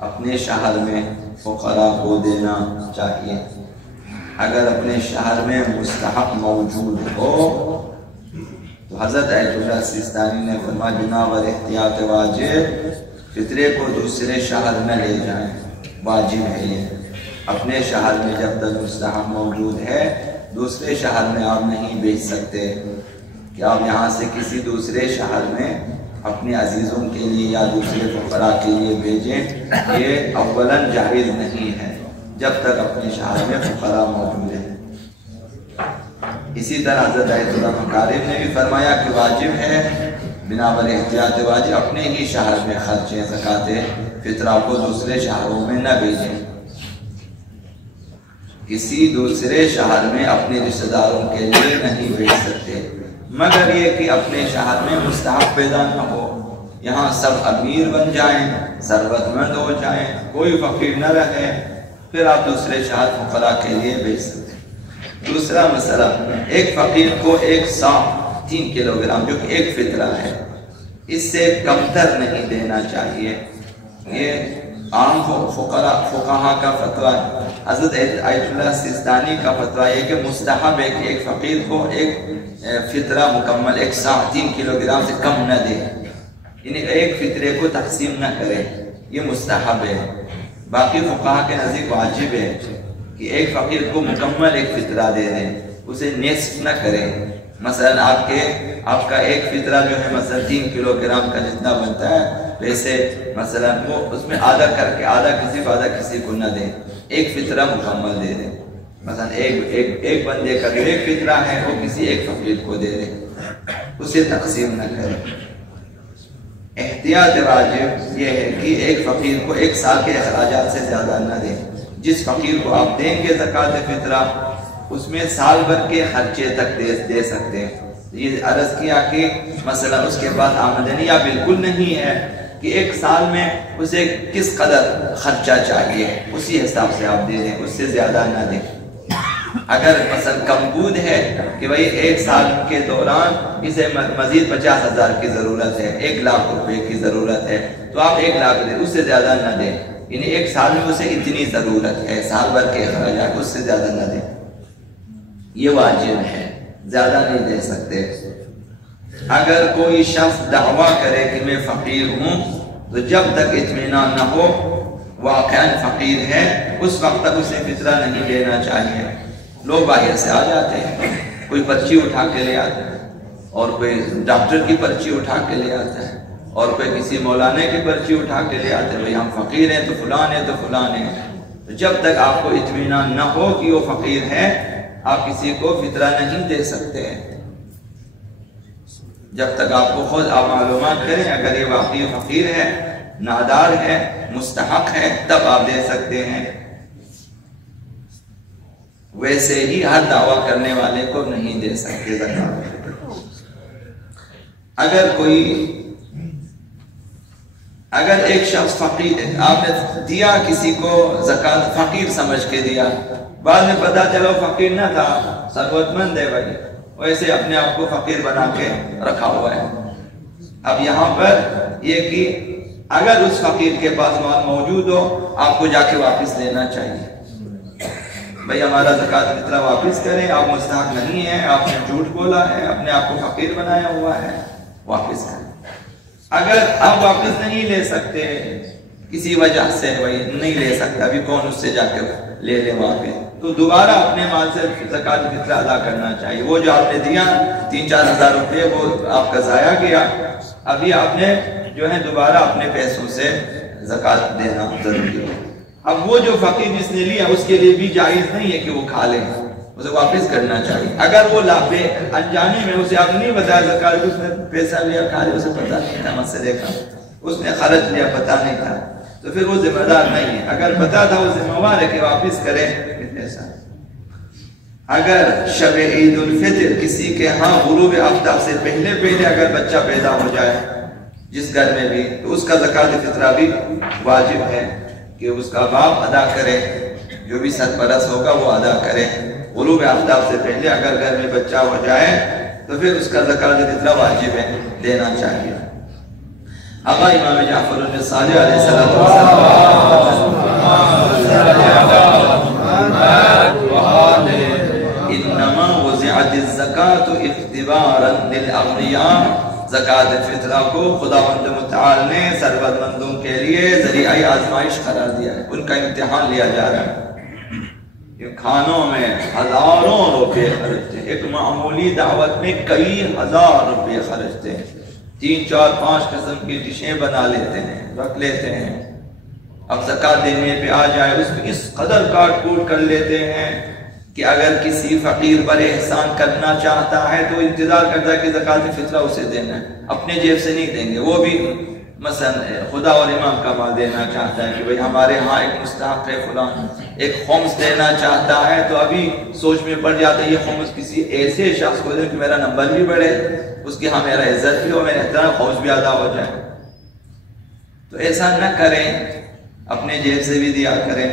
اپنے شہر میں فقراء کو دینا چاہیے۔ اگر اپنے شہر میں مستحق موجود ہو تو حضرت آیت اللہ سیستانی نے فرمایا بنابر احتیاط واجب فطرے کو دوسرے شہر میں لے جائیں، واجب ہے یہ۔ اپنے شہر میں جب تک مستحق موجود ہے دوسرے شہر میں آپ نہیں بیچ سکتے کہ آپ یہاں سے کسی دوسرے شہر میں اپنے عزیزوں کے لیے یا دوسرے فقراء کے لیے بھیجیں، یہ اولاً جائز نہیں ہے جب تک اپنے شہر میں فقراء موجود ہیں۔ اسی طرح حضرت آیت اللہ مکارم نے بھی فرمایا کہ واجب ہے بنابر احتیاط واجب اپنے ہی شہر میں خرچیں زکوٰۃ فطرہ کو دوسرے شہروں میں نہ بھیجیں۔ کسی دوسرے شہر میں اپنے رشتہ داروں کے لیے نہیں بھیج سکتے مگر یہ کہ اپنے شہر میں مستحق پیدا نہ ہو، یہاں سب امیر بن جائیں، ثروت مند ہو جائیں، کوئی فقیر نہ رہے، پھر آپ دوسرے شہر فقراء کے لیے بھیج سکتے ہیں۔ دوسرا مسئلہ، ایک فقیر کو 1 سا 3 کلوگرام جو کہ ایک فطرہ ہے اس سے کمتر نہیں دینا چاہیے۔ یہ عام فقہاء کا فتویٰ ہے۔ حضرت آیت اللہ سیستانی کا فتویٰ یہ کہ مستحب ہے کہ ایک فقیر کو ایک فطرہ مکمل 1 سا 3 کلوگرام سے کم نہ دے، یعنی ایک فطرے کو تقسیم نہ کرے، یہ مستحب ہے۔ باقی فقہاء کے نزدیک واجب ہے کہ ایک فقیر کو مکمل ایک فطرہ دے دیں، اسے نصف نہ کرے۔ مثلا آپ کا ایک فطرہ جو ہے مثلا 3 کلوگرام کا جتنا بنتا ہے ویسے مثلا وہ اس میں آدھا کر کے آدھا کسی کو آدھا کسی کو نہ دیں، ایک فطرہ مکمل دے دیں۔ مثلا ایک بندے کا جو ایک فطرہ ہے وہ کسی ایک فقیر کو دے دیں، اسے تقسیم نہ کریں۔ احتیاط واجب یہ ہے کہ ایک فقیر کو 1 سال کے اخراجات سے زیادہ نہ دیں۔ جس فقیر کو آپ دیں گے زکوٰۃ فطرہ اس میں سال بھر کے خرچے تک دے سکتے ہیں۔ یہ عرض کیا کہ مثلا اس کے پاس آمدنی یا بالکل نہیں ہے کہ 1 سال میں اسے کس قدر خرچہ چاہیے اسی حساب سے آپ دے دیں، اس سے زیادہ نہ دیں۔ اگر مثلا کمبود ہے کہ بھئی 1 سال کے دوران اسے مزید 50,000 کی ضرورت ہے، 1 لاکھ روپے کی ضرورت ہے تو آپ 1 لاکھ دیں، اس سے زیادہ نہ دیں، یعنی 1 سال میں اسے اتنی ضرورت ہے، سال بھر کے اخراجات، اس سے زیادہ نہ دیں۔ یہ واجب ہے، زیادہ نہیں دے سکتے۔ اگر کوئی شخص دعویٰ کرے کہ میں فقیر ہوں تو جب تک اطمینان نہ ہو واقعاً فقیر ہے اس وقت تک اسے فطرہ نہیں دینا چاہیے۔ لوگ باہر سے آ جاتے ہیں، کوئی پرچی اٹھا کے لے آتا ہے اور کوئی ڈاکٹر کی پرچی اٹھا کے لے آتا ہے اور کوئی کسی مولانا کی پرچی اٹھا کے لے آتے ہیں، بھئی ہم فقیر ہیں تو فلان ہے تو فلان ہے۔ جب تک آپ کو اطمینان نہ ہو کہ وہ فقیر ہے آپ کسی کو فطرہ نہیں دے سکتے۔ جب تک آپ کو خود آپ معلومات کریں اگر یہ واقعی فقیر ہے، نادار ہے، مستحق ہے، تب آپ دے سکتے ہیں۔ ویسے ہی ہر دعویٰ کرنے والے کو نہیں دے سکتے زکوٰۃ۔ اگر ایک شخص فقیر ہے، آپ نے دیا کسی کو زکوٰۃ فقیر سمجھ کے دیا، بعد میں پتا چلو فقیر نہ تھا، ثروت مند ہے بھائی، ویسے اپنے آپ کو فقیر بنا کے رکھا ہوا ہے۔ اب یہاں پر یہ کہ اگر اس فقیر کے پاس مال موجود ہو آپ کو جا کے واپس لینا چاہیے، بھئی ہمارا زکوٰۃ فطرہ واپس کریں، آپ مستحق نہیں ہیں، آپ نے جھوٹ بولا ہے، اپنے آپ کو فقیر بنایا ہوا ہے، واپس کریں۔ اگر آپ واپس نہیں لے سکتے کسی وجہ سے، بھئی نہیں لے سکتے، ابھی کون اس سے جا کے لے لے واپس، تو دوبارہ اپنے مال سے زکوٰۃ فطرہ ادا کرنا چاہیے۔ وہ جو آپ نے دیا 3-4 ہزار روپے وہ آپ کا ضائع گیا، ابھی آپ نے جو ہے دوبارہ اپنے پیسوں سے زکوٰۃ دینا ضروری ہے۔ اب وہ جو فقیر جس نے لیا اس کے لیے بھی جائز نہیں ہے کہ وہ کھا لے، اسے واپس کرنا چاہیے۔ اگر وہ لابے انجانے میں اسے آپ نہیں بتایا زکوٰۃ، اس نے پیسہ لیا کھا لیا، اسے پتہ نہیں تھا مسئلے کا، اس نے خرچ لیا پتہ نہیں تھا، تو پھر وہ ذمہ دار نہیں ہے۔ اگر پتہ تھا وہ ذمہ دار ہے کہ واپس کرے پیسہ۔ اگر شب عید الفطر کسی کے ہاں غروب آفتاب سے پہلے اگر بچہ پیدا ہو جائے جس گھر میں بھی، تو اس کا زکوٰۃ فطرہ بھی واجب ہے کہ اس کا باپ ادا کرے، جو بھی سرپرست ہوگا وہ ادا کرے۔ غروب آفتاب سے پہلے اگر گھر میں بچہ ہو جائے تو پھر اس کا زکوٰۃ فطرہ واجب ہے، دینا چاہیے۔ آقا امام جعفر الصادق علیہ السلام ذریعہ آزمائش قرار دیا ہے، ان کا امتحان لیا جا رہا ہے۔ یہ کھانوں میں ہزاروں روپے خرچتے ہیں، ایک معمولی دعوت میں کئی ہزار روپے خرچتے ہیں، 3 4 5 قسم کی ڈشیں بنا لیتے ہیں، رکھ لیتے ہیں۔ اب زکوٰۃ دینے پہ آ جائے اس میں اس قدر کاٹ کوٹ کر لیتے ہیں کہ اگر کسی فقیر پر احسان کرنا چاہتا ہے تو انتظار کرتا ہے کہ زکوٰۃ فطرہ اسے دینا ہے، اپنے جیب سے نہیں دیں گے، وہ بھی مثلا خدا اور امام کا مال دینا چاہتا ہے کہ بھئی ہمارے ہاں ایک مستحق ہے فلان، ایک خمس دینا چاہتا ہے تو ابھی سوچ میں پڑ جاتا ہے یہ خمس کسی ایسے شخص کو دیں کہ میرا نمبر بھی بڑھے، اس کی ہاں میرا عزت بھی ہو، میرا احترام، خمس بھی ادا ہو جائے۔ تو ایسا نہ کریں، اپنے جیب سے بھی دیا کریں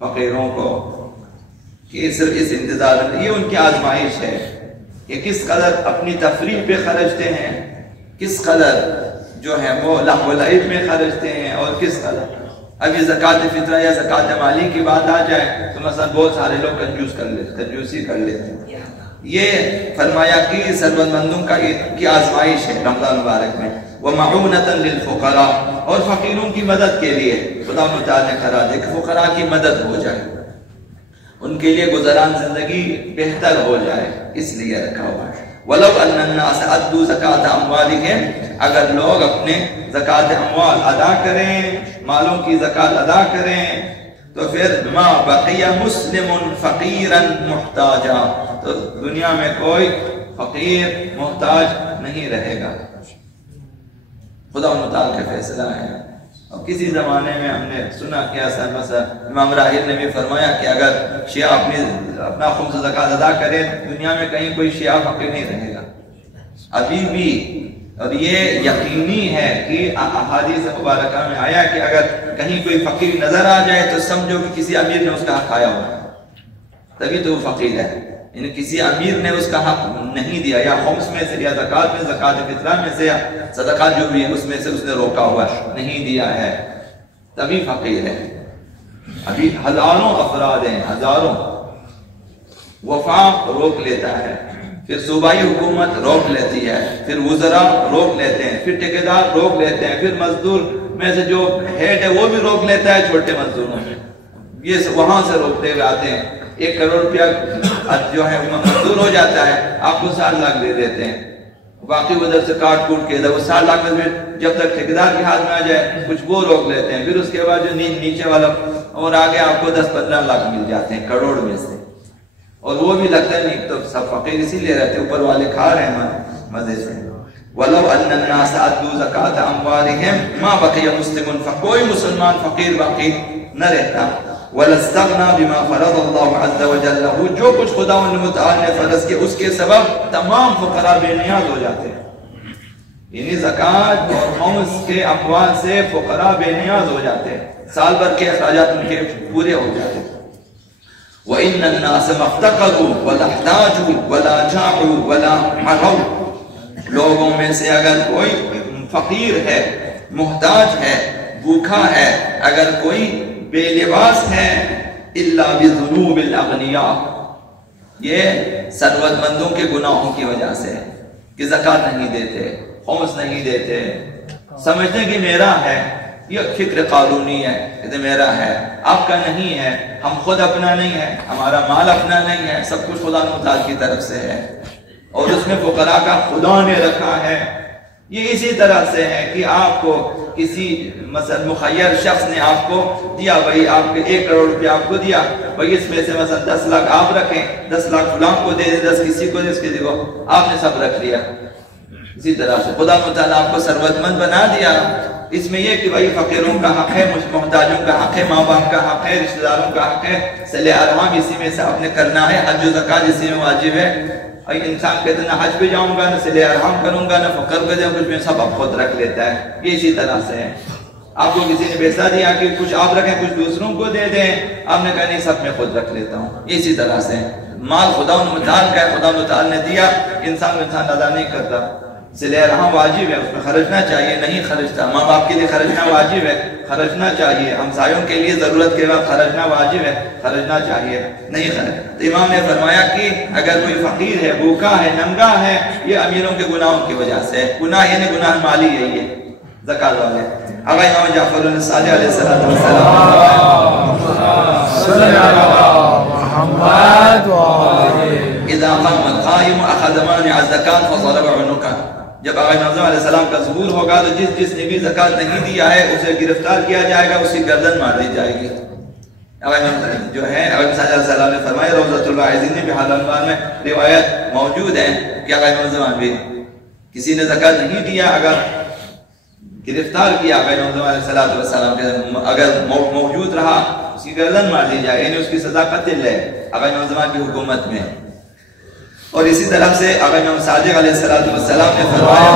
فقیروں کو، کہ صرف اس انتظار میں۔ یہ ان کی آزمائش ہے کہ کس قدر اپنی تفریح پہ خرچتے ہیں، کس قدر جو ہے وہ لہو و لعب میں خرچتے ہیں، اور کس قدر اب یہ زکوٰۃ فطرہ یا زکوٰۃ مالی کی بات آ جائے تو مثلا بہت سارے لوگ کنجوسی کر لیتے ہیں۔ یہ فرمایا کہ ثروت مندوں کی آزمائش ہے رمضان مبارک میں، وَمَعُونَةً لِلْفُقَرَاءِ، اور فقیروں کی مدد کے لیے خدا تعالیٰ نے قرار دیا کہ فقراء کی مدد ہو جائے، ان کے لیے گزران زندگی بہتر ہو جائے، اس لیے رکھا ہوا ہے۔ وَلَوْ أَنَّ النَّاسَ أَدُّوا زَكَاةَ أَمْوَالِهِمْ، اگر لوگ اپنے زکوٰۃ اموال ادا کریں، مالوں کی زکوٰۃ ادا کریں، تو پھر مَا بَقِيَ مُسْلِمٌ فَقِيرًا مُحْتَاجًا، تو دنیا میں کوئی فقیر محتاج نہیں رہے گا۔ خدا متعال کا فیصلہ ہے۔ اور کسی زمانے میں ہم نے سنا کہ مثلا امام راہب نے بھی فرمایا کہ اگر شیعہ اپنا خمس زکوٰۃ ادا کرے دنیا میں کہیں کوئی شیعہ فقیر نہیں رہے گا ابھی بھی۔ اور یہ یقینی ہے کہ احادیث مبارکہ میں آیا کہ اگر کہیں کوئی فقیر نظر آ جائے تو سمجھو کہ کسی امیر نے اس کا حق کھایا ہوا، تبھی تو وہ فقیر ہے، یعنی کسی امیر نے اس کا حق نہیں دیا، یا خمس میں سے یا زکوٰۃ میں، زکوٰۃ فطرہ میں سے، یا صدقات جو بھی ہے اس میں سے اس نے روکا ہوا نہیں دیا ہے، تبھی فقیر ہے۔ ابھی ہزاروں افراد ہیں، ہزاروں، وفاق روک لیتا ہے، پھر صوبائی حکومت روک لیتی ہے، پھر وزراء روک لیتے ہیں، پھر ٹھیکیدار روک لیتے ہیں، پھر مزدور میں سے جو ہیڈ ہے وہ بھی روک لیتا ہے چھوٹے مزدوروں میں، یہ وہاں سے روکتے ہوئے آتے ہیں۔ 1 کروڑ روپیہ جو ہے مزدور ہو جاتا ہے، آپ کو 7 لاکھ دے دیتے ہیں، باقی ادھر سے کاٹ کوٹ کے ادھر وہ 7 لاکھ میں جب تک ٹھیکیدار کے ہاتھ میں آ جائے کچھ وہ روک لیتے ہیں، پھر اس کے بعد جو نیچے والا اور آگے آپ کو 10-15 لاکھ مل جاتے ہیں کروڑ میں سے، اور وہ بھی لگتا ہے نہیں تو سب فقیر اسی لیے رہتے، اوپر والے کھا رہے ہیں مزے سے۔ وَلَوْ أَنَّ النَّاسَ أَدُّوا زَكَاةَ أَمْوَالِهِمْ مَا بَقِيَ مُسْلِمٌ، کوئی مسلمان فقیر باقی نہ رہتا۔ وَلَسْتَغْنَى بِمَا فَرَضَ اللَّهُ عَزَّ وَجَلَّ لَهُ، جو کچھ خدا متعال نے فرض کیا اس کے سبب تمام فقراء بے نیاز ہو جاتے ہیں، یعنی زکوٰۃ اور خمس کے اموال سے فقراء بے نیاز ہو جاتے ہیں، سال بھر کے اخراجات ان کے پورے ہو جاتے ہیں۔ وَإِنَّ النَّاسَ مَا افْتَقَرُوا وَلَا احْتَاجُوا وَلَا جَاعُوا وَلَا عَرَوْا، لوگوں میں سے اگر کوئی فقیر ہے، محتاج ہے، بھوکا ہے، اگر کوئی بے لباس ہے، إِلَّا بِذُنُوبِ الْأَغْنِيَاءِ، یہ ثروت مندوں کے گناہوں کی وجہ سے کہ زکوٰۃ نہیں دیتے، خمس نہیں دیتے، سمجھتے کہ میرا ہے، یہ فکر قانونی ہے کہ میرا ہے، آپ کا نہیں ہے، ہم خود اپنا نہیں ہے، ہمارا مال اپنا نہیں ہے، سب کچھ خدا متعال کی طرف سے ہے، اور اس میں فقراء کا خدا نے رکھا ہے۔ یہ اسی طرح سے ہے کہ آپ کو کسی مثلا مخیر شخص نے آپ کو دیا، بھائی آپ کے 1 کروڑ روپیہ آپ کو دیا، بھائی اس میں سے مثلا 10 لاکھ آپ رکھیں، 10 لاکھ فلاں کو دے دیں، 10 کسی کو دے، اس کسی کو، آپ نے سب رکھ لیا۔ اسی طرح سے خدا متعال آپ کو ثروت مند بنا دیا، اس میں یہ کہ بھائی فقیروں کا حق ہے، محتاجوں کا حق ہے، ماں باپ کا حق ہے، رشتہ داروں کا حق ہے، صلہ ارحام اسی میں سے آپ نے کرنا ہے، حج و زکوٰۃ اسی میں واجب ہے۔ انسان کہتے ہیں نہ حج پہ جاؤں گا، نہ صلہ ارحام کروں گا، نہ فقر پہ دوں، کچھ میں سب آپ خود رکھ لیتا ہے۔ یہ اسی طرح سے ہے، آپ کو کسی نے پیسہ دیا کہ کچھ آپ رکھیں کچھ دوسروں کو دے دیں، آپ نے کہا نہیں سب میں خود رکھ لیتا ہوں۔ یہ اسی طرح سے مال خدا متعال کا ہے، خدا متعال نے دیا، انسان ادا نہیں کرتا۔ صلہ رحم واجب ہے، اس میں خرچنا چاہیے، نہیں خرچتا۔ ماں باپ کے لیے خرچنا واجب ہے، خرچنا چاہیے۔ ہمسایوں کے لیے ضرورت کے وقت خرچنا واجب ہے، خرچنا چاہیے، نہیں خرچ۔ تو امام نے فرمایا کہ اگر کوئی فقیر ہے، بھوکا ہے، ننگا ہے، یہ امیروں کے گناہوں کی وجہ سے ہے۔ گناہ یعنی گناہ مالی ہے، یہ زکوٰۃ والے آقا امام جعفر الصادق علیہ السلام اذا قام القائم اخذ مانع الزکات فضرب عنقه، جب آقا امام علیہ السلام کا ظہور ہوگا تو جس نے بھی زکات نہیں دیا ہے اسے گرفتار کیا جائے گا، اسی گردن مار دی جائے گی۔ آقا امام جو ہے آقا امام صلی اللہ علیہ وسلم نے فرمایا، روضۃ الواعظین میں بحال عنوان میں روایت موجود ہے کہ آقا امام زمان بھی کسی نے زکات نہیں دیا، اگر گرفتار کیا آقا امام علیہ السلام کے اگر موجود رہا اس کی گردن مار دی جائے، یعنی اس کی سزا قتل ہے آقا امام زمان کی حکومت میں۔ اور اسی طرح سے آقا امام صادق علیہ السلام نے فرمایا،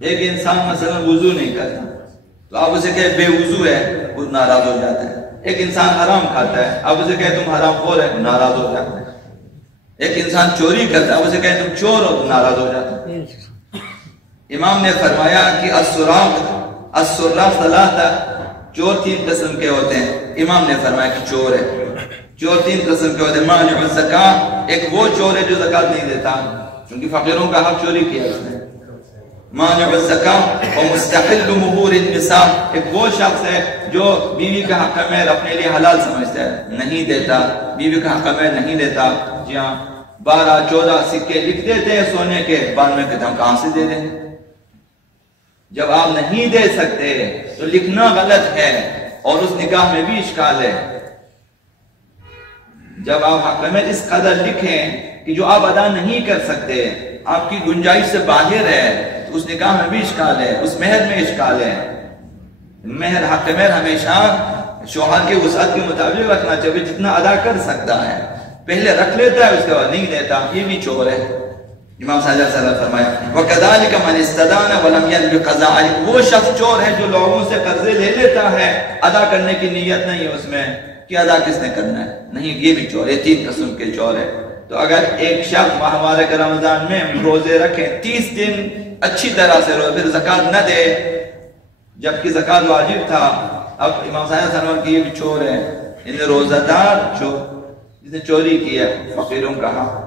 ایک انسان مثلا وضو نہیں کرتا تو آپ اسے کہے بے وضو ہے، وہ ناراض ہو جاتا ہے۔ ایک انسان حرام کھاتا ہے، آپ اسے کہے تم حرام خور ہے، ناراض ہو جاتا ہے۔ ایک انسان چوری کرتا ہے، آپ اسے کہے تم چور ہو، تو ناراض ہو جاتا ہے۔ امام نے فرمایا کہ السراق ثلاثہ، چور تین قسم کے ہوتے ہیں۔ امام نے فرمایا کہ چور ہے، چور تین قسم کے ہوتے ہیں۔ مانع الزکاۃ، ایک وہ چور ہے جو زکات نہیں دیتا کیونکہ فقیروں کا حق چوری کیا اس نے۔ مانع الزکاۃ و مستحل مہور النساء، ایک وہ شخص ہے جو بیوی کا حق مہر اپنے لیے حلال سمجھتا ہے، نہیں دیتا، بیوی کا حق مہر نہیں دیتا۔ جی ہاں، 12-14 سکے لکھ دیتے ہیں سونے کے، بعد میں کہتے ہیں ہم کہاں سے دے دیں۔ جب آپ نہیں دے سکتے تو لکھنا غلط ہے، اور اس نکاح میں بھی اشکال ہے۔ جب آپ حق میں اس قدر لکھیں کہ جو آپ ادا نہیں کر سکتے، آپ کی گنجائش سے باہر ہے، تو اس نکاح میں بھی اشکال ہے، اس مہر میں اشکال ہے۔ مہر حق مہر ہمیشہ شوہر کے وسعت کے مطابق رکھنا چاہیے، جتنا ادا کر سکتا ہے۔ پہلے رکھ لیتا ہے، اس کے بعد نہیں دیتا، یہ بھی چور ہے۔ امام صلی اللہ علیہ وسلم فرمایا وَكَذَلِكَ مَنِ اسْتَدَانَ وَلَمْ يَنْوِ قَضَاءَ، وہ شخص چور ہے جو لوگوں سے قرضے لے لیتا ہے، ادا کرنے کی نیت نہیں ہے اس میں کہ ادا کس نے کرنا ہے، نہیں، یہ بھی چور ہے۔ تین قسم کے چور ہے۔ تو اگر ایک شخص ماہوارے کے رمضان میں روزے رکھے 30 دن اچھی طرح سے روزے، پھر زکات نہ دے جبکہ زکات واجب تھا، اب امام صلی اللہ علیہ وسلم کی یہ بھی چور ہے، روزہ دار چور جس نے چوری کی ہے، فقیروں کا حق